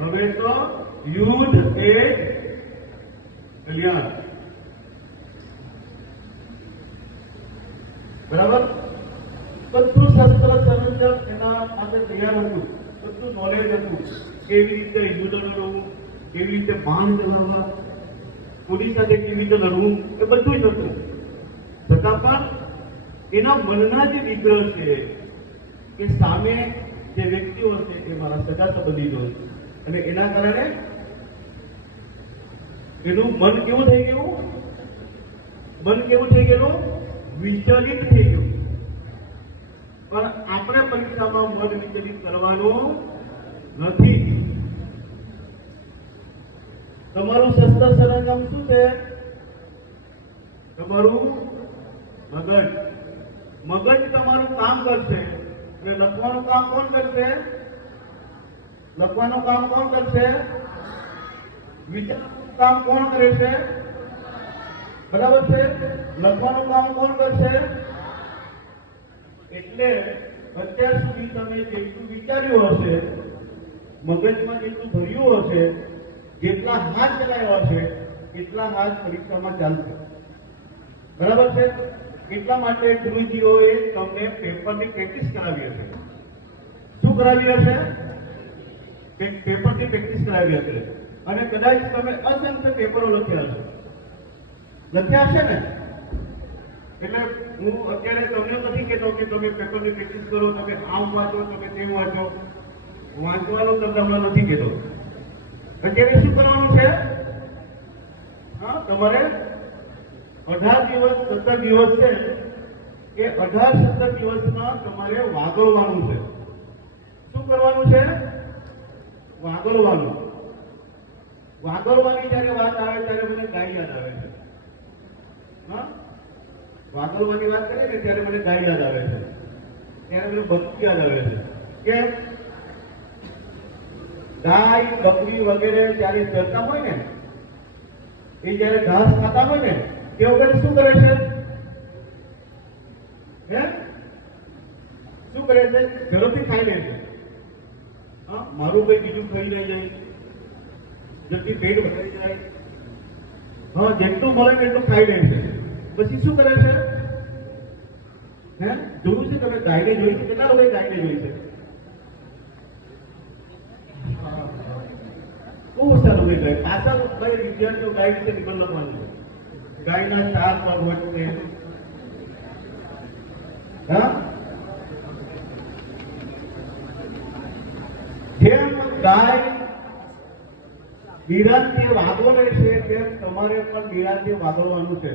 હવે તો યુદ્ધ એ કલ્યાણ. બરાબર? બધું શસ્ત્ર સંરક્ષણ એના માટે તૈયાર હતું, બધું નોલેજ હતું, કેવી રીતે યુદ્ધ લડવું, કેવી રીતે બાણ ચલાવવા, કોની સાથે કેવી રીતે લડવું, એ બધું જ હતું. છતાં પણ એના મનના જે વિગ્રહ છે કે સામે જે વ્યક્તિઓ છે એ મારા સગા સંબંધીઓ છે, અને એના કારણે એનું મન કેવું થઈ ગયું? મન કેવું થઈ ગયેલું? વિચલિત થઈ ગયું. પણ આપણે પરીક્ષામાં મન વિચલિત કરવાનું નથી. તમારું શસ્ત્ર સરંજામ શું છે? તમારું મગજ. મગજ તમારું કામ કરશે, અને લખવાનું કામ કોણ કરશે? લખવાનું કામ કોણ કરશે? વિચારવાનું કામ કોણ કરે છે? બરાબર છે? લખવાનું કામ કોણ કરશે? એટલે અત્યાર સુધી તમે જેટલું વિચાર્યું હશે, મગજમાં જેટલું ભર્યું હશે, જેટલા હાથ ચલાવ્યા હશે, એટલા હાથ પરીક્ષામાં ચાલશે. બરાબર છે? એટલા માટે ગુરુજીઓએ તમને પેપરની પ્રેક્ટિસ કરાવી હશે. શું કરાવી હશે? પેપરની પ્રેક્ટિસ કરાવી હશે. અને કદાચ તમે અસંખ્ય પેપરો લખ્યા હશે. લખ્યા હશે ને? એટલે હું અત્યારે તમને નથી કહેતો કે તમે પેપરની પ્રેક્ટિસ કરો, તમે આમ વાંચો, તમે તેમ વાંચો. વાંચવાનું તમને હમણાં નથી કહેતો. અત્યારે શું કરવાનું છે? હા, તમારે 18 દિવસ 17 દિવસ છે, એ 18-17 દિવસમાં તમારે વાગોળવાનું છે. શું કરવાનું છે? વાગોળવાનું. વાગોળવાની જયારે વાત આવે ત્યારે મને ગાય યાદ આવે છે. હા, વાગોળવાની વાત કરે ને ત્યારે મને ગાય યાદ આવે છે, ત્યારે મને ભક્તિ યાદ આવે છે. કે ગાય, બકરી વગેરે જયારે ચરતા હોય ને, એ જયારે ઘાસ ખાતા હોય ને, તે વગેરે શું કરે છે? હે, શું કરે છે? ઝડપથી ખાઈ લે છે. હા, મારું કઈ બીજું ખાઈ નહીં જાય, જેટલી પેટ ભરાઈ જાય. હા, જેટલું મળે એટલું ખાઈ લે છે. પછી શું કરે છે? હે, જોયું છે તમે? ગાયને જોઈ છે? કેટલા લોકો ગાયને જોઈ છે? બહુ સારું હોય. ગાય પાછળ ભાઈ વિદ્યાર્થીઓ ગાય વિશે નિબંધ લખવાનું છે. ગાયના 4 પગ હોય છે. હા, જેમ ગાય નિરાંતથી વાગોળે છે, તેમ તમારે પણ નિરાંતથી વાગોળવાનું છે.